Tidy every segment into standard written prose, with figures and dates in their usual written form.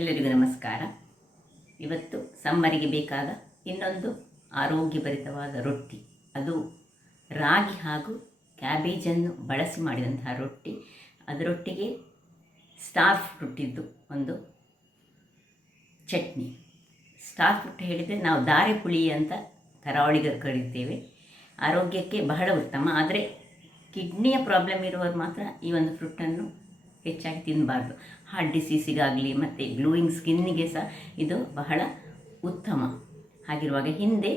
ಎಲ್ಲರಿಗೂ ನಮಸ್ಕಾರ. ಇವತ್ತು ಸಮ್ಮರಿಗೆ ಬೇಕಾದ ಇನ್ನೊಂದು ಆರೋಗ್ಯಭರಿತವಾದ ರೊಟ್ಟಿ, ಅದು ರಾಗಿ ಹಾಗೂ ಕ್ಯಾಬೇಜನ್ನು ಬಳಸಿ ಮಾಡಿದಂತಹ ರೊಟ್ಟಿ. ಅದರೊಟ್ಟಿಗೆ ಸ್ಟಾರ್ ಫ್ರೂಟಿದ್ದು ಒಂದು ಚಟ್ನಿ. ಸ್ಟಾರ್ ಫ್ರೂಟ್ ಹೇಳಿದರೆ ನಾವು ದಾರೆ ಪುಳಿ ಅಂತ ಕರಾವಳಿಗರು ಕರೀತೇವೆ. ಆರೋಗ್ಯಕ್ಕೆ ಬಹಳ ಉತ್ತಮ. ಆದರೆ ಕಿಡ್ನಿಯ ಪ್ರಾಬ್ಲಮ್ ಇರುವವರು ಮಾತ್ರ ಈ ಒಂದು ಫ್ರೂಟನ್ನು ಹೆಚ್ಚಾಗಿ ತಿನ್ನಬಾರ್ದು. ಹಾರ್ಟ್ ಡಿಸೀಸಿಗಾಗಲಿ ಮತ್ತು ಗ್ಲೋಯಿಂಗ್ ಸ್ಕಿನ್ನಿಗೆ ಸಹ ಇದು ಬಹಳ ಉತ್ತಮ. ಹಾಗಿರುವಾಗ ಹಿಂದೆ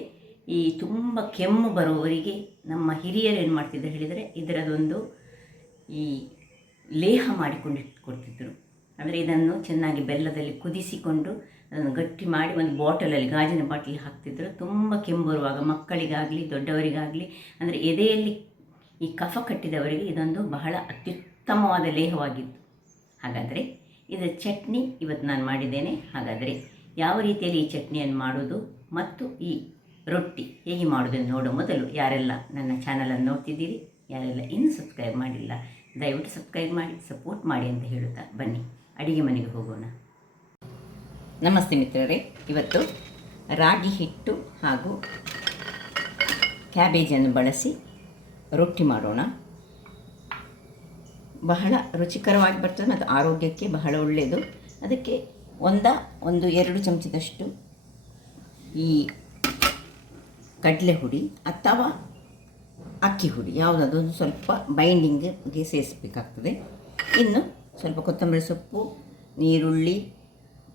ಈ ತುಂಬ ಕೆಮ್ಮು ಬರುವವರಿಗೆ ನಮ್ಮ ಹಿರಿಯರು ಏನು ಮಾಡ್ತಿದ್ರು ಹೇಳಿದರೆ ಇದರದೊಂದು ಈ ಲೇಹ ಮಾಡಿಕೊಂಡಿಟ್ಕೊಡ್ತಿದ್ರು. ಅಂದರೆ ಇದನ್ನು ಚೆನ್ನಾಗಿ ಬೆಲ್ಲದಲ್ಲಿ ಕುದಿಸಿಕೊಂಡು ಅದನ್ನು ಗಟ್ಟಿ ಮಾಡಿ ಒಂದು ಬಾಟಲಲ್ಲಿ, ಗಾಜಿನ ಬಾಟಲಿ ಹಾಕ್ತಿದ್ರು. ತುಂಬ ಕೆಮ್ಮು ಬರುವಾಗ ಮಕ್ಕಳಿಗಾಗಲಿ ದೊಡ್ಡವರಿಗಾಗಲಿ, ಅಂದರೆ ಎದೆಯಲ್ಲಿ ಈ ಕಫ ಕಟ್ಟಿದವರಿಗೆ ಇದೊಂದು ಬಹಳ ಅತ್ಯುತ್ತಮವಾದ ಲೇಹವಾಗಿತ್ತು. ಹಾಗಾದರೆ ಇದರ ಚಟ್ನಿ ಇವತ್ತು ನಾನು ಮಾಡಿದ್ದೇನೆ. ಹಾಗಾದರೆ ಯಾವ ರೀತಿಯಲ್ಲಿ ಈ ಚಟ್ನಿಯನ್ನು ಮಾಡೋದು ಮತ್ತು ಈ ರೊಟ್ಟಿ ಹೇಗೆ ಮಾಡೋದನ್ನು ನೋಡೋ ಮೊದಲು, ಯಾರೆಲ್ಲ ನನ್ನ ಚಾನಲನ್ನು ನೋಡ್ತಿದ್ದೀರಿ, ಯಾರೆಲ್ಲ ಇನ್ನೂ ಸಬ್ಸ್ಕ್ರೈಬ್ ಮಾಡಿಲ್ಲ, ದಯವಿಟ್ಟು ಸಬ್ಸ್ಕ್ರೈಬ್ ಮಾಡಿ ಸಪೋರ್ಟ್ ಮಾಡಿ ಅಂತ ಹೇಳುತ್ತಾ ಬನ್ನಿ ಅಡಿಗೆ ಮನೆಗೆ ಹೋಗೋಣ. ನಮಸ್ತೆ ಮಿತ್ರರೇ, ಇವತ್ತು ರಾಗಿ ಹಿಟ್ಟು ಹಾಗೂ ಕ್ಯಾಬೇಜನ್ನು ಬಳಸಿ ರೊಟ್ಟಿ ಮಾಡೋಣ. ಬಹಳ ರುಚಿಕರವಾಗಿ ಬರ್ತದೆ ಮತ್ತು ಆರೋಗ್ಯಕ್ಕೆ ಬಹಳ ಒಳ್ಳೆಯದು. ಅದಕ್ಕೆ ಒಂದು 2 ಚಮಚದಷ್ಟು ಈ ಕಡಲೆ ಹುಡಿ ಅಥವಾ ಅಕ್ಕಿ ಹುಡಿ, ಯಾವುದಾದ್ರು ಸ್ವಲ್ಪ ಬೈಂಡಿಂಗ್ಗೆ ಸೇರಿಸಬೇಕಾಗ್ತದೆ. ಇನ್ನು ಸ್ವಲ್ಪ ಕೊತ್ತಂಬರಿ ಸೊಪ್ಪು, ನೀರುಳ್ಳಿ,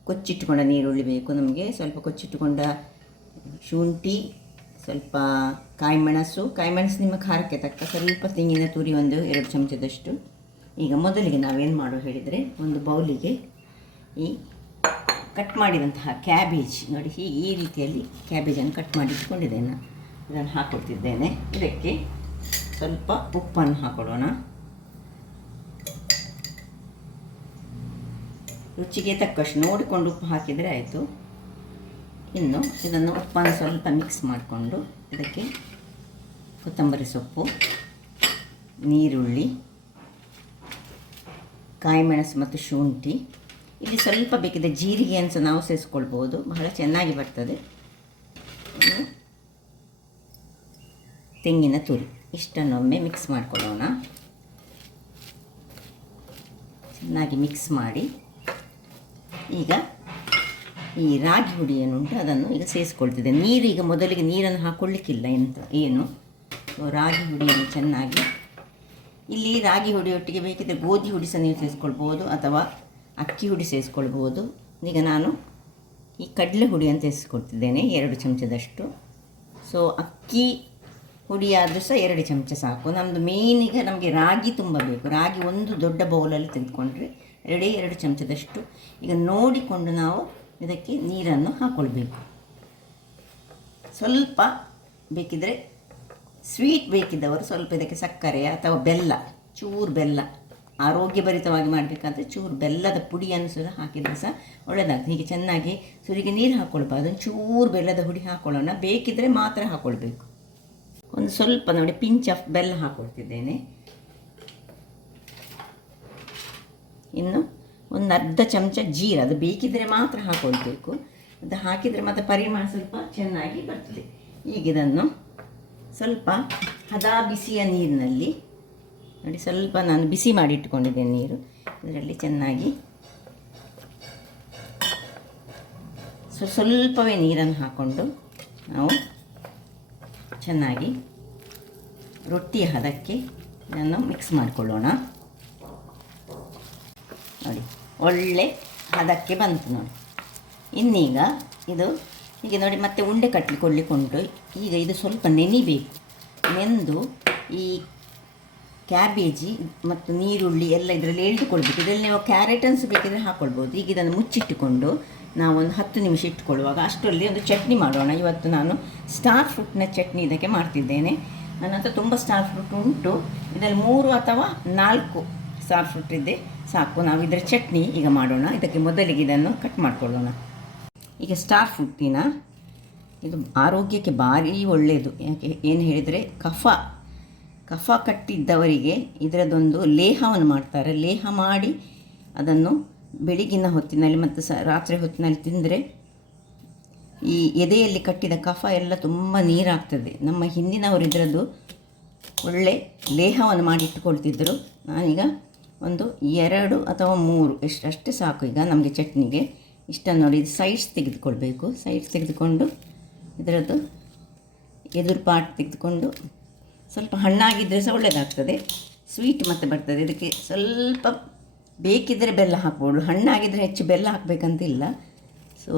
ಕೊಚ್ಚಿಟ್ಟುಕೊಂಡ ನೀರುಳ್ಳಿ ಬೇಕು ನಮಗೆ, ಸ್ವಲ್ಪ ಕೊಚ್ಚಿಟ್ಟುಕೊಂಡ ಶುಂಠಿ, ಸ್ವಲ್ಪ ಕಾಯಿಮೆಣಸು ನಿಮ್ಮ ಖಾರಕ್ಕೆ ತಕ್ಕ, ಸ್ವಲ್ಪ ತೆಂಗಿನ ತುರಿ, ಒಂದು 2 ಚಮಚದಷ್ಟು. ಈಗ ಮೊದಲಿಗೆ ನಾವೇನು ಮಾಡೋ ಹೇಳಿದರೆ, ಒಂದು ಬೌಲಿಗೆ ಈ ಕಟ್ ಮಾಡಿದಂತಹ ಕ್ಯಾಬೇಜ್ ನೋಡಿ, ಈ ರೀತಿಯಲ್ಲಿ ಕ್ಯಾಬೇಜನ್ನು ಕಟ್ ಮಾಡಿ ಇಟ್ಕೊಂಡಿದ್ದೇನೆ. ಇದನ್ನು ಹಾಕ್ಕೊಡ್ತಿದ್ದೇನೆ. ಇದಕ್ಕೆ ಸ್ವಲ್ಪ ಉಪ್ಪನ್ನು ಹಾಕೊಳ್ಳೋಣ. ರುಚಿಗೆ ತಕ್ಕಷ್ಟು ನೋಡಿಕೊಂಡು ಉಪ್ಪು ಹಾಕಿದರೆ ಆಯಿತು. ಇನ್ನು ಇದನ್ನು ಉಪ್ಪನ್ನು ಸ್ವಲ್ಪ ಮಿಕ್ಸ್ ಮಾಡಿಕೊಂಡು ಇದಕ್ಕೆ ಕೊತ್ತಂಬರಿ ಸೊಪ್ಪು, ನೀರುಳ್ಳಿ, ಕಾಯಿಮೆಣಸು ಮತ್ತು ಶುಂಠಿ, ಇಲ್ಲಿ ಸ್ವಲ್ಪ ಬೇಕಿದೆ ಜೀರಿಗೆಯನ್ನು ಸಹ ನಾವು ಸೇರಿಸ್ಕೊಳ್ಬೋದು, ಬಹಳ ಚೆನ್ನಾಗಿ ಬರ್ತದೆ. ತೆಂಗಿನ ತುರಿ, ಇಷ್ಟನ್ನೊಮ್ಮೆ ಮಿಕ್ಸ್ ಮಾಡಿಕೊಳ್ಳೋಣ. ಚೆನ್ನಾಗಿ ಮಿಕ್ಸ್ ಮಾಡಿ ಈಗ ಈ ರಾಗಿ ಹುಡಿ ಏನುಂಟು ಅದನ್ನು ಈಗ ಸೇರಿಸ್ಕೊಳ್ತಿದ್ದೆ. ಈಗ ಮೊದಲಿಗೆ ನೀರನ್ನು ಹಾಕ್ಕೊಳ್ಳಿಕ್ಕಿಲ್ಲ ಏನು. ರಾಗಿ ಹುಡಿಯನ್ನು ಚೆನ್ನಾಗಿ, ಇಲ್ಲಿ ರಾಗಿ ಹುಡಿಯೊಟ್ಟಿಗೆ ಬೇಕಿದ್ದರೆ ಗೋಧಿ ಹುಡಿ ಸಹ ನೀವು ಸೇರಿಸ್ಕೊಳ್ಬೋದು ಅಥವಾ ಅಕ್ಕಿ ಹುಡಿ ಸೇರಿಸ್ಕೊಳ್ಬೋದು. ಈಗ ನಾನು ಈ ಕಡಲೆ ಹುಡಿ ಅಂತ ಸೇರಿಸ್ಕೊಳ್ತಿದ್ದೇನೆ 2 ಚಮಚದಷ್ಟು. ಸೊ ಅಕ್ಕಿ ಹುಡಿ ಆದರೂ ಸಹ 2 ಚಮಚ ಸಾಕು. ನಮ್ಮದು ಮೇನ್ ಈಗ ನಮಗೆ ರಾಗಿ ತುಂಬ ಬೇಕು. ರಾಗಿ ಒಂದು ದೊಡ್ಡ ಬೌಲಲ್ಲಿ ತೆಗೆದುಕೊಂಡ್ರೆ 2 ಚಮಚದಷ್ಟು. ಈಗ ನೋಡಿಕೊಂಡು ನಾವು ಇದಕ್ಕೆ ನೀರನ್ನು ಹಾಕ್ಕೊಳ್ಬೇಕು. ಸ್ವಲ್ಪ ಬೇಕಿದ್ದರೆ ಸ್ವೀಟ್ ಬೇಕಿದ್ದವರು ಸ್ವಲ್ಪ ಇದಕ್ಕೆ ಸಕ್ಕರೆ ಅಥವಾ ಬೆಲ್ಲ, ಚೂರು ಬೆಲ್ಲ, ಆರೋಗ್ಯಭರಿತವಾಗಿ ಮಾಡಬೇಕಂದ್ರೆ ಚೂರು ಬೆಲ್ಲದ ಪುಡಿಯನ್ನು ಸಹ ಹಾಕಿದರೆ ಸಹ ಒಳ್ಳೆಯದಾಗ್ತದೆ. ಹೀಗೆ ಚೆನ್ನಾಗಿ ಸುರಿಗೆ ನೀರು ಹಾಕ್ಕೊಳ್ಬಾರ್ದು, ಚೂರು ಬೆಲ್ಲದ ಹುಡಿ ಹಾಕ್ಕೊಳ್ಳೋಣ. ಬೇಕಿದ್ದರೆ ಮಾತ್ರ ಹಾಕ್ಕೊಳ್ಬೇಕು. ಒಂದು ಸ್ವಲ್ಪ ನೋಡಿ ಪಿಂಚ್ ಆಫ್ ಬೆಲ್ಲ ಹಾಕ್ಕೊಳ್ತಿದ್ದೇನೆ. ಇನ್ನು ಒಂದು ಅರ್ಧ ಚಮಚ ಜೀರ, ಅದು ಬೇಕಿದ್ದರೆ ಮಾತ್ರ ಹಾಕ್ಕೊಳ್ಬೇಕು. ಅದು ಹಾಕಿದರೆ ಮತ್ತು ಪರಿಮಳ ಸ್ವಲ್ಪ ಚೆನ್ನಾಗಿ ಬರ್ತದೆ. ಈಗ ಇದನ್ನು ಸ್ವಲ್ಪ ಬಿಸಿಯ ನೀರಿನಲ್ಲಿ ನೋಡಿ, ಸ್ವಲ್ಪ ನಾನು ಬಿಸಿ ಮಾಡಿ ಇಟ್ಕೊಂಡಿದ್ದೇನೆ ನೀರು, ಇದರಲ್ಲಿ ಚೆನ್ನಾಗಿ ಸ್ವಲ್ಪವೇ ನೀರನ್ನು ಹಾಕ್ಕೊಂಡು ನಾವು ಚೆನ್ನಾಗಿ ರೊಟ್ಟಿಯ ಹದಕ್ಕೆ ಇದನ್ನು ಮಿಕ್ಸ್ ಮಾಡಿಕೊಳ್ಳೋಣ. ನೋಡಿ ಒಳ್ಳೆ ಹದಕ್ಕೆ ಬಂತು ನೋಡಿ. ಇನ್ನೀಗ ಇದು ಹೀಗೆ ನೋಡಿ ಮತ್ತೆ ಉಂಡೆ ಕಟ್ಟಲಿಕೊಳ್ಳಿಕೊಂಡು ಈಗ ಇದು ಸ್ವಲ್ಪ ನೆನಿಬೇಕು. ನೆಂದು ಈ ಕ್ಯಾಬೇಜಿ ಮತ್ತು ನೀರುಳ್ಳಿ ಎಲ್ಲ ಇದರಲ್ಲಿ ಎಳೆದುಕೊಳ್ಬೇಕು. ಇದರಲ್ಲಿ ನೀವು ಕ್ಯಾರೆಟನ್ಸ್ ಬೇಕಿದ್ರೆ ಹಾಕ್ಕೊಳ್ಬೋದು. ಈಗ ಇದನ್ನು ಮುಚ್ಚಿಟ್ಟುಕೊಂಡು ನಾವೊಂದು 10 ನಿಮಿಷ ಇಟ್ಕೊಳ್ಳುವಾಗ ಅಷ್ಟರಲ್ಲಿ ಒಂದು ಚಟ್ನಿ ಮಾಡೋಣ. ಇವತ್ತು ನಾನು ಸ್ಟಾರ್ ಫ್ರೂಟ್ನ ಚಟ್ನಿ ಇದಕ್ಕೆ ಮಾಡ್ತಿದ್ದೇನೆ. ನನ್ನ ಹತ್ರ ತುಂಬ ಸ್ಟಾರ್ ಫ್ರೂಟ್ ಉಂಟು. ಇದರಲ್ಲಿ 3 ಅಥವಾ 4 ಸ್ಟಾರ್ ಫ್ರೂಟ್ ಇದೆ ಸಾಕು. ನಾವು ಇದರ ಚಟ್ನಿ ಈಗ ಮಾಡೋಣ. ಇದಕ್ಕೆ ಮೊದಲಿಗೆ ಇದನ್ನು ಕಟ್ ಮಾಡಿಕೊಳ್ಳೋಣ. ಈಗ ಸ್ಟಾರ್ ಫ್ರೂಟಿನ ಇದು ಆರೋಗ್ಯಕ್ಕೆ ಭಾರಿ ಒಳ್ಳೆಯದು. ಯಾಕೆ ಏನು ಹೇಳಿದರೆ ಕಫ ಕಟ್ಟಿದ್ದವರಿಗೆ ಇದರದೊಂದು ಲೇಹವನ್ನು ಮಾಡ್ತಾರೆ. ಲೇಹ ಮಾಡಿ ಅದನ್ನು ಬೆಳಗಿನ ಹೊತ್ತಿನಲ್ಲಿ ಮತ್ತು ರಾತ್ರಿ ಹೊತ್ತಿನಲ್ಲಿ ತಿಂದರೆ ಈ ಎದೆಯಲ್ಲಿ ಕಟ್ಟಿದ ಕಫ ಎಲ್ಲ ತುಂಬ ನೀರಾಗ್ತದೆ. ನಮ್ಮ ಹಿಂದಿನವರು ಇದರದ್ದು ಒಳ್ಳೆ ಲೇಹವನ್ನು ಮಾಡಿಟ್ಟುಕೊಳ್ತಿದ್ದರು. ನಾನೀಗ ಒಂದು 2 ಅಥವಾ 3 ಅಷ್ಟೇ ಸಾಕು ಈಗ ನಮಗೆ ಚಟ್ನಿಗೆ. ಇಷ್ಟನ್ನು ನೋಡಿ, ಇದು ಸೈಡ್ಸ್ ತೆಗೆದುಕೊಳ್ಬೇಕು. ಸೈಡ್ಸ್ ತೆಗೆದುಕೊಂಡು ಇದರದ್ದು ಎದುರು ಪಾರ್ಟ್ ತೆಗೆದುಕೊಂಡು, ಸ್ವಲ್ಪ ಹಣ್ಣಾಗಿದ್ದರೆ ಸಹ ಒಳ್ಳೆಯದಾಗ್ತದೆ, ಸ್ವೀಟ್ ಮತ್ತು ಬರ್ತದೆ. ಇದಕ್ಕೆ ಸ್ವಲ್ಪ ಬೇಕಿದ್ದರೆ ಬೆಲ್ಲ ಹಾಕ್ಬೋದು, ಹಣ್ಣಾಗಿದ್ದರೆ ಹೆಚ್ಚು ಬೆಲ್ಲ ಹಾಕಬೇಕಂತಿಲ್ಲ. ಸೊ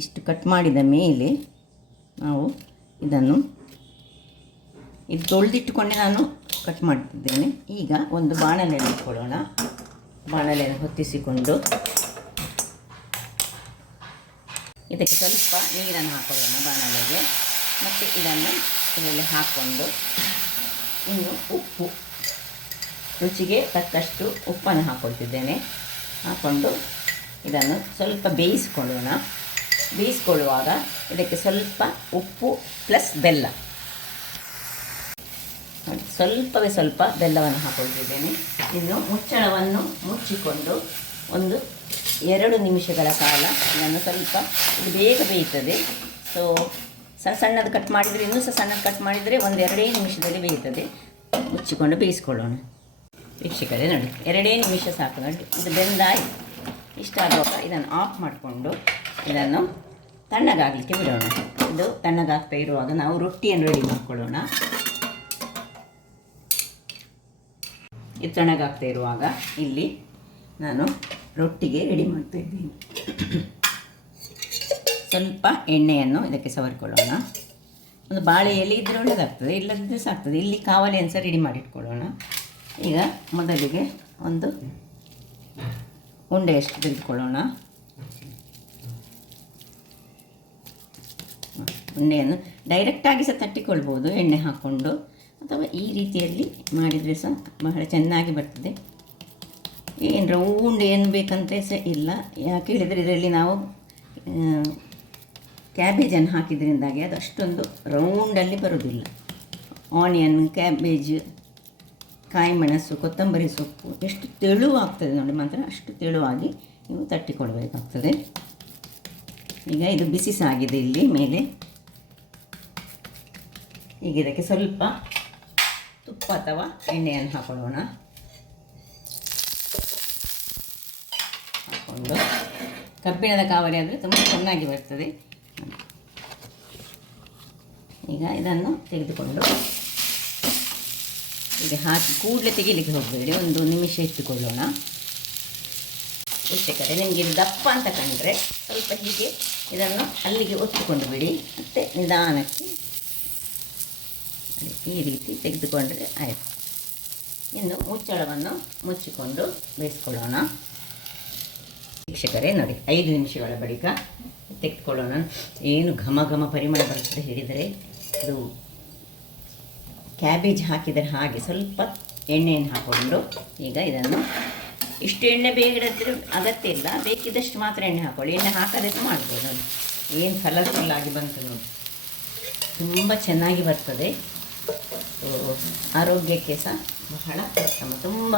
ಇಷ್ಟು ಕಟ್ ಮಾಡಿದ ಮೇಲೆ ನಾವು ಇದನ್ನು ಇದು ತೊಳೆದಿಟ್ಟುಕೊಂಡೆ ನಾನು ಕಟ್ ಮಾಡ್ತಿದ್ದೇನೆ. ಈಗ ಒಂದು ಬಾಣಲೆಯನ್ನು ಇಟ್ಕೊಳ್ಳೋಣ. ಬಾಣಲೆಯನ್ನು ಹೊತ್ತಿಸಿಕೊಂಡು ಇದಕ್ಕೆ ಸ್ವಲ್ಪ ನೀರನ್ನು ಹಾಕೊಳ್ಳೋಣ ಬಾಣಲೆಗೆ. ಮತ್ತು ಇದನ್ನು ಇದರಲ್ಲಿ ಹಾಕ್ಕೊಂಡು ಇನ್ನು ಉಪ್ಪು, ರುಚಿಗೆ ತಕ್ಕಷ್ಟು ಉಪ್ಪನ್ನು ಹಾಕ್ಕೊಳ್ತಿದ್ದೇನೆ. ಹಾಕ್ಕೊಂಡು ಇದನ್ನು ಸ್ವಲ್ಪ ಬೇಯಿಸ್ಕೊಳ್ಳುವಾಗ ಇದಕ್ಕೆ ಸ್ವಲ್ಪ ಉಪ್ಪು ಪ್ಲಸ್ ಬೆಲ್ಲ, ಸ್ವಲ್ಪ ಬೆಲ್ಲವನ್ನು ಹಾಕ್ಕೊಳ್ತಿದ್ದೇನೆ. ಇನ್ನು ಮುಚ್ಚಳವನ್ನು ಮುಚ್ಚಿಕೊಂಡು ಒಂದು 2 ನಿಮಿಷಗಳ ಕಾಲ ಇದನ್ನು ಸ್ವಲ್ಪ, ಇದು ಬೇಗ ಬೇಯ್ತದೆ. ಸೊ ಸಣ್ಣದು ಕಟ್ ಮಾಡಿದರೆ, ಇನ್ನೂ ಸಹ ಸಣ್ಣದು ಕಟ್ ಮಾಡಿದರೆ ಒಂದು 2 ನಿಮಿಷದಲ್ಲಿ ಬೇಯ್ತದೆ. ಮುಚ್ಚಿಕೊಂಡು ಬೇಯಿಸ್ಕೊಳ್ಳೋಣ. ವೀಕ್ಷಕರೇ ನೋಡಿ, 2 ನಿಮಿಷ ಸಾಕು ನೋಡಿ, ಇದು ಬೆಂದಾಯಿತು. ಇಷ್ಟ ಆಗುವಾಗ ಇದನ್ನು ಆಫ್ ಮಾಡಿಕೊಂಡು ಇದನ್ನು ತಣ್ಣಗಾಗಲಿಕ್ಕೆ ಬಿಡೋಣ. ಇದು ತಣ್ಣಗಾಗ್ತಾ ಇರುವಾಗ ನಾವು ರೊಟ್ಟಿಯನ್ನು ರೆಡಿ ಮಾಡ್ಕೊಳ್ಳೋಣ. ಇದು ತಣ್ಣಗಾಗ್ತಾ ಇರುವಾಗ ಇಲ್ಲಿ ನಾನು ರೊಟ್ಟಿಗೆ ರೆಡಿ ಮಾಡ್ತಾ ಇದ್ದೀನಿ. ಸ್ವಲ್ಪ ಎಣ್ಣೆಯನ್ನು ಇದಕ್ಕೆ ಸವರಿಕೊಳ್ಳೋಣ. ಒಂದು ಬಾಳೆ ಎಲೆ ಇದ್ದರೆ ಒಳ್ಳೆಯದಾಗ್ತದೆ, ಇಲ್ಲದಿದ್ದರೆ ಸಾಕ್ತದೆ. ಇಲ್ಲಿ ಕಾವಲಿಯನ್ನು ಸಹ ರೆಡಿ ಮಾಡಿಟ್ಕೊಳ್ಳೋಣ. ಈಗ ಮೊದಲಿಗೆ ಒಂದು ಉಂಡೆಯಷ್ಟು ತೆಗೆದುಕೊಳ್ಳೋಣ. ಉಂಡೆಯನ್ನು ಡೈರೆಕ್ಟಾಗಿ ಸಹ ತಟ್ಟಿಕೊಳ್ಬೋದು ಎಣ್ಣೆ ಹಾಕ್ಕೊಂಡು, ಅಥವಾ ಈ ರೀತಿಯಲ್ಲಿ ಮಾಡಿದರೆ ಸಹ ಬಹಳ ಚೆನ್ನಾಗಿ ಬರ್ತದೆ. ಏನು ರೌಂಡ್ ಏನು ಬೇಕಂತ ಸಹ ಇಲ್ಲ. ಯಾಕೆ ಹೇಳಿದರೆ ಇದರಲ್ಲಿ ನಾವು ಕ್ಯಾಬೇಜನ್ನು ಹಾಕಿದ್ರಿಂದಾಗಿ ಅದು ಅಷ್ಟೊಂದು ರೌಂಡಲ್ಲಿ ಬರೋದಿಲ್ಲ. ಆನಿಯನ್, ಕ್ಯಾಬೇಜ್, ಕಾಯಿ ಮೆಣಸು, ಕೊತ್ತಂಬರಿ ಸೊಪ್ಪು ಎಷ್ಟು ತೆಳುವಾಗ್ತದೆ ನೋಡಿ, ಮಾತ್ರ ಅಷ್ಟು ತೆಳುವಾಗಿ ನೀವು ತಟ್ಟಿಕೊಳ್ಬೇಕಾಗ್ತದೆ. ಈಗ ಇದು ಬಿಸಿ ಸಾಗಿದೆ ಇಲ್ಲಿ ಮೇಲೆ. ಈಗ ಇದಕ್ಕೆ ಸ್ವಲ್ಪ ತುಪ್ಪ ಅಥವಾ ಎಣ್ಣೆಯನ್ನು ಹಾಕೊಳ್ಳೋಣ. ಹಾಕ್ಕೊಂಡು ಕಬ್ಬಿಣದ ಕಾವಲಿ ಆದರೆ ತುಂಬ ಚೆನ್ನಾಗಿ ಬರ್ತದೆ. ಈಗ ಇದನ್ನು ತೆಗೆದುಕೊಂಡು ಈಗ ಹಾಕಿ ಕೂಡಲೇ ತೆಗಿಲಿಕ್ಕೆ ಹೋಗಬೇಡಿ, 1 ನಿಮಿಷ ಇಟ್ಟುಕೊಳ್ಳೋಣ. ವೀಕ್ಷಕರೇ, ನಿಮಗೆ ಇದು ದಪ್ಪ ಅಂತ ಕಂಡ್ರೆ ಸ್ವಲ್ಪ ಹೀಗೆ ಇದನ್ನು ಅಲ್ಲಿಗೆ ಒತ್ತಿಕೊಂಡು ಬಿಡಿ. ಮತ್ತು ನಿಧಾನಕ್ಕೆ ಈ ರೀತಿ ತೆಗೆದುಕೊಂಡ್ರೆ ಆಯಿತು. ಇನ್ನು ಮುಚ್ಚಳವನ್ನು ಮುಚ್ಚಿಕೊಂಡು ಬೇಯಿಸ್ಕೊಳ್ಳೋಣ. ವೀಕ್ಷಕರೇ ನೋಡಿ, 5 ನಿಮಿಷಗಳ ಬಳಿಕ ತೆಗೆದುಕೊಳ್ಳೋಣ. ಏನು ಘಮ ಘಮ ಪರಿಮಳ ಬರ್ತದೆ ಹೇಳಿದರೆ, ಅದು ಕ್ಯಾಬೇಜ್ ಹಾಕಿದರೆ ಹಾಗೆ. ಸ್ವಲ್ಪ ಎಣ್ಣೆಯನ್ನು ಹಾಕ್ಕೊಂಡು ಈಗ ಇದನ್ನು, ಇಷ್ಟು ಎಣ್ಣೆ ಬೇಗಿಡದ್ರೆ ಅಗತ್ಯ ಇಲ್ಲ, ಬೇಕಿದ್ದಷ್ಟು ಮಾತ್ರ ಎಣ್ಣೆ ಹಾಕ್ಕೊಳ್ಳಿ. ಎಣ್ಣೆ ಹಾಕದೇ ಮಾಡ್ಬೋದು ನೋಡಿ, ಏನು ಕಲರ್ಫುಲ್ ಆಗಿ ಬಂತು ನೋಡಿ, ತುಂಬ ಚೆನ್ನಾಗಿ ಬರ್ತದೆ. ಆರೋಗ್ಯಕ್ಕೆ ಸಹ ಬಹಳ ಉತ್ತಮ. ತುಂಬ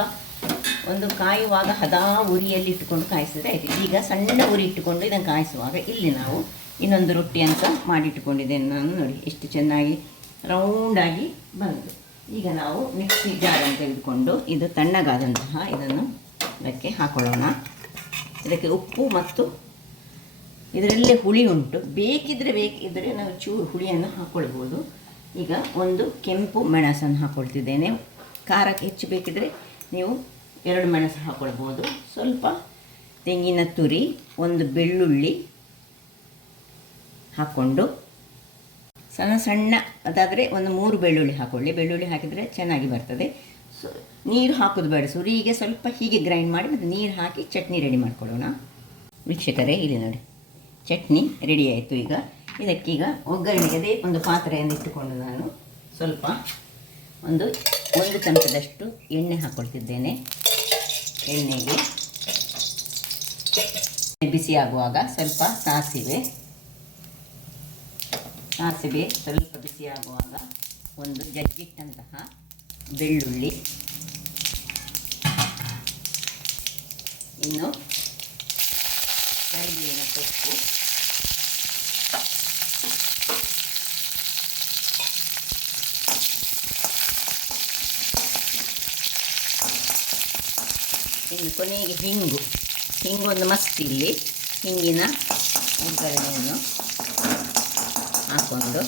ಒಂದು ಕಾಯುವಾಗ ಹದಾ ಉರಿಯಲ್ಲಿ ಇಟ್ಟುಕೊಂಡು ಕಾಯಿಸಿದ್ರೆ ಆಯಿತು. ಈಗ ಸಣ್ಣ ಉರಿ ಇಟ್ಟುಕೊಂಡು ಇದನ್ನು ಕಾಯಿಸುವಾಗ ಇಲ್ಲಿ ನಾವು ಇನ್ನೊಂದು ರೊಟ್ಟಿ ಅಂತ ಮಾಡಿಟ್ಟುಕೊಂಡಿದ್ದೇನೆ ನಾನು. ನೋಡಿ ಎಷ್ಟು ಚೆನ್ನಾಗಿ ರೌಂಡಾಗಿ ಬಂತು. ಈಗ ನಾವು ಮಿಕ್ಸಿ ಜಾರನ್ನು ತೆಗೆದುಕೊಂಡು ಇದು ತಣ್ಣಗಾದಂತಹ ಇದನ್ನು ಇದಕ್ಕೆ ಹಾಕೊಳ್ಳೋಣ. ಇದಕ್ಕೆ ಉಪ್ಪು ಮತ್ತು ಇದರಲ್ಲೇ ಹುಳಿ ಉಂಟು, ಬೇಕಿದ್ದರೆ ನಾವು ಚೂರು ಹುಳಿಯನ್ನು ಹಾಕ್ಕೊಳ್ಬೋದು. ಈಗ ಒಂದು ಕೆಂಪು ಮೆಣಸನ್ನು ಹಾಕ್ಕೊಳ್ತಿದ್ದೇನೆ. ಖಾರಕ್ಕೆ ಹೆಚ್ಚು ಬೇಕಿದ್ದರೆ ನೀವು 2 ಮೆಣಸು ಹಾಕ್ಕೊಳ್ಬೋದು. ಸ್ವಲ್ಪ ತೆಂಗಿನ ತುರಿ, ಒಂದು ಬೆಳ್ಳುಳ್ಳಿ ಹಾಕ್ಕೊಂಡು ಸಣ್ಣ ಅದಾದರೆ ಒಂದು 3 ಬೆಳ್ಳುಳ್ಳಿ ಹಾಕ್ಕೊಳ್ಳಿ. ಬೆಳ್ಳುಳ್ಳಿ ಹಾಕಿದರೆ ಚೆನ್ನಾಗಿ ಬರ್ತದೆ. ನೀರು ಹಾಕೋದು ಬೇಡ, ಸುರಿಗೆ ಸ್ವಲ್ಪ ಹೀಗೆ ಗ್ರೈಂಡ್ ಮಾಡಿ ಮತ್ತು ನೀರು ಹಾಕಿ ಚಟ್ನಿ ರೆಡಿ ಮಾಡ್ಕೊಳ್ಳೋಣ. ವೀಕ್ಷಕರೇ ಇಲ್ಲಿ ನೋಡಿ, ಚಟ್ನಿ ರೆಡಿ ಆಯಿತು. ಈಗ ಇದಕ್ಕೀಗ ಒಗ್ಗರಣೆಗೆ ಅದೇ ಒಂದು ಪಾತ್ರೆಯನ್ನು ಇಟ್ಟುಕೊಂಡು ನಾನು ಸ್ವಲ್ಪ ಒಂದು ಚಮಚದಷ್ಟು ಎಣ್ಣೆ ಹಾಕ್ಕೊಳ್ತಿದ್ದೇನೆ. ಎಣ್ಣೆಗೆ ಬಿಸಿ ಆಗುವಾಗ ಸ್ವಲ್ಪ ಸಾಸಿವೆ ಸ್ವಲ್ಪ ಬಿಸಿ ಆಗುವಾಗ ಒಂದು ಜಜ್ಜಿಟ್ಟಂತಹ ಬೆಳ್ಳುಳ್ಳಿ, ಇನ್ನು ಕರಿಬೇವಿನ ಸೊಪ್ಪು, ಇನ್ನು ಕೊನೆಗೆ ಹಿಂಗು ಒಂದು ಮಸ್ತ್ ಇಲ್ಲಿ ಹಿಂಗಿನ ಒಗ್ಗರಣೆಯನ್ನು ಹಾಕ್ಕೊಂಡು,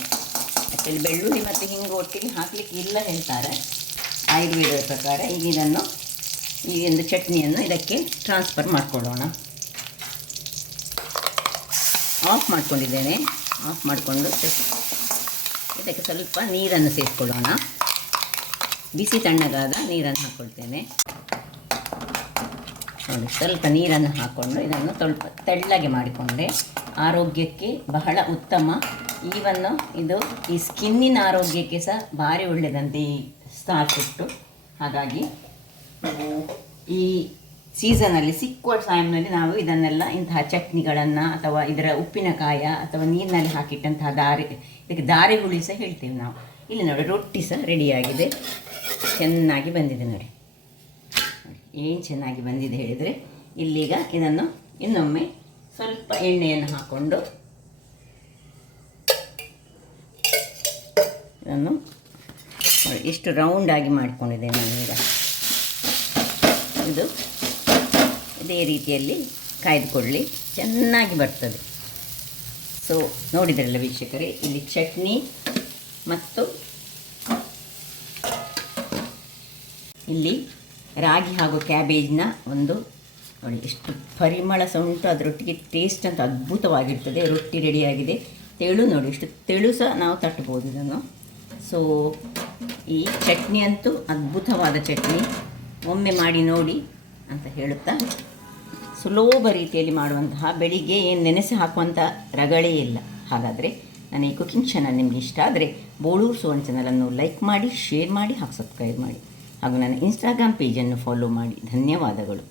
ಆ್ಯಕ್ಚುಲಿ ಬೆಳ್ಳುಳ್ಳಿ ಮತ್ತು ಹಿಂಗು ಒಟ್ಟಿಗೆ ಹಾಕಲಿಕ್ಕೆ ಇಲ್ಲ ಹೇಳ್ತಾರೆ ಆಯುರ್ವೇದದ ಪ್ರಕಾರ. ಈಗ ಇದನ್ನು ಈ ಒಂದು ಚಟ್ನಿಯನ್ನು ಇದಕ್ಕೆ ಟ್ರಾನ್ಸ್ಫರ್ ಮಾಡಿಕೊಳ್ಳೋಣ. ಆಫ್ ಮಾಡಿಕೊಂಡಿದ್ದೇನೆ. ಆಫ್ ಮಾಡಿಕೊಂಡು ಇದಕ್ಕೆ ಸ್ವಲ್ಪ ನೀರನ್ನು ಸೇರಿಸ್ಕೊಳ್ಳೋಣ. ಬಿಸಿ ತಣ್ಣಗಾದ ನೀರನ್ನು ಹಾಕ್ಕೊಳ್ತೇನೆ ನೋಡಿ. ಸ್ವಲ್ಪ ನೀರನ್ನು ಹಾಕ್ಕೊಂಡು ಇದನ್ನು ಸ್ವಲ್ಪ ತೆಳ್ಳಗೆ ಮಾಡಿಕೊಂಡೆ. ಆರೋಗ್ಯಕ್ಕೆ ಬಹಳ ಉತ್ತಮ. ಈವನ್ನು ಇದು ಈ ಸ್ಕಿನ್ನಿನ ಆರೋಗ್ಯಕ್ಕೆ ಸಹ ಭಾರಿ ಒಳ್ಳೆಯದಂತೆ ಈ ಸ್ಟಾರ್ ಫ್ರೂಟು. ಹಾಗಾಗಿ ಈ ಸೀಸನಲ್ಲಿ ಸಿಕ್ಕುವ ಟೈಮ್ನಲ್ಲಿ ನಾವು ಇದನ್ನೆಲ್ಲ ಇಂತಹ ಚಟ್ನಿಗಳನ್ನು ಅಥವಾ ಇದರ ಉಪ್ಪಿನಕಾಯ ಅಥವಾ ನೀರಿನಲ್ಲಿ ಹಾಕಿಟ್ಟಂತಹ ಇದಕ್ಕೆ ದಾರೆ ಹುಳಿ ಸಹ ಹೇಳ್ತೇವೆ ನಾವು. ಇಲ್ಲಿ ನೋಡಿ ರೊಟ್ಟಿ ಸಹ ರೆಡಿಯಾಗಿದೆ, ಚೆನ್ನಾಗಿ ಬಂದಿದೆ ನೋಡಿ. ಏನು ಚೆನ್ನಾಗಿ ಬಂದಿದೆ ಹೇಳಿದರೆ, ಇಲ್ಲೀಗ ಇದನ್ನು ಇನ್ನೊಮ್ಮೆ ಸ್ವಲ್ಪ ಎಣ್ಣೆಯನ್ನು ಹಾಕ್ಕೊಂಡು ಇದನ್ನು ಎಷ್ಟು ರೌಂಡಾಗಿ ಮಾಡಿಕೊಂಡಿದ್ದೇನೆ ನಾನೀಗ. ಇದು ಇದೇ ರೀತಿಯಲ್ಲಿ ಕಾಯ್ದುಕೊಳ್ಳಿ, ಚೆನ್ನಾಗಿ ಬರ್ತದೆ. ಸೊ ನೋಡಿದ್ರಲ್ಲ ವೀಕ್ಷಕರೇ, ಇಲ್ಲಿ ಚಟ್ನಿ ಮತ್ತು ಇಲ್ಲಿ ರಾಗಿ ಹಾಗೂ ಕ್ಯಾಬೇಜ್ನ ಒಂದು ನೋಡಿ ಎಷ್ಟು ಪರಿಮಳ ಸಹ ಉಂಟು. ಅದರೊಟ್ಟಿಗೆ ಟೇಸ್ಟ್ ಅಂತ ಅದ್ಭುತವಾಗಿರ್ತದೆ. ರೊಟ್ಟಿ ರೆಡಿಯಾಗಿದೆ. ತೆಳು ನೋಡಿ, ಎಷ್ಟು ತೆಳು ಸಹ ನಾವು ತಟ್ಬೋದು ಇದನ್ನು. ಸೊ ಈ ಚಟ್ನಿ ಅಂತೂ ಅದ್ಭುತವಾದ ಚಟ್ನಿ, ಒಮ್ಮೆ ಮಾಡಿ ನೋಡಿ ಅಂತ ಹೇಳುತ್ತಾ, ಸುಲಭ ರೀತಿಯಲ್ಲಿ ಮಾಡುವಂತಹ, ಬೆಳಿಗ್ಗೆ ಏನು ನೆನೆಸಿ ಹಾಕುವಂಥ ರಗಳೇ ಇಲ್ಲ. ಹಾಗಾದರೆ ನನ್ನ ಈ ಕುಕಿಂಗ್ ಚಾನಲ್ ನಿಮಗೆ ಇಷ್ಟ ಆದರೆ ಬೋಳೂರು ಸುವರ್ಣ ಚಾನಲನ್ನು ಲೈಕ್ ಮಾಡಿ, ಶೇರ್ ಮಾಡಿ ಹಾಗೂ ಸಬ್ಸ್ಕ್ರೈಬ್ ಮಾಡಿ ಹಾಗೂ ನನ್ನ ಇನ್ಸ್ಟಾಗ್ರಾಮ್ ಪೇಜನ್ನು ಫಾಲೋ ಮಾಡಿ. ಧನ್ಯವಾದಗಳು.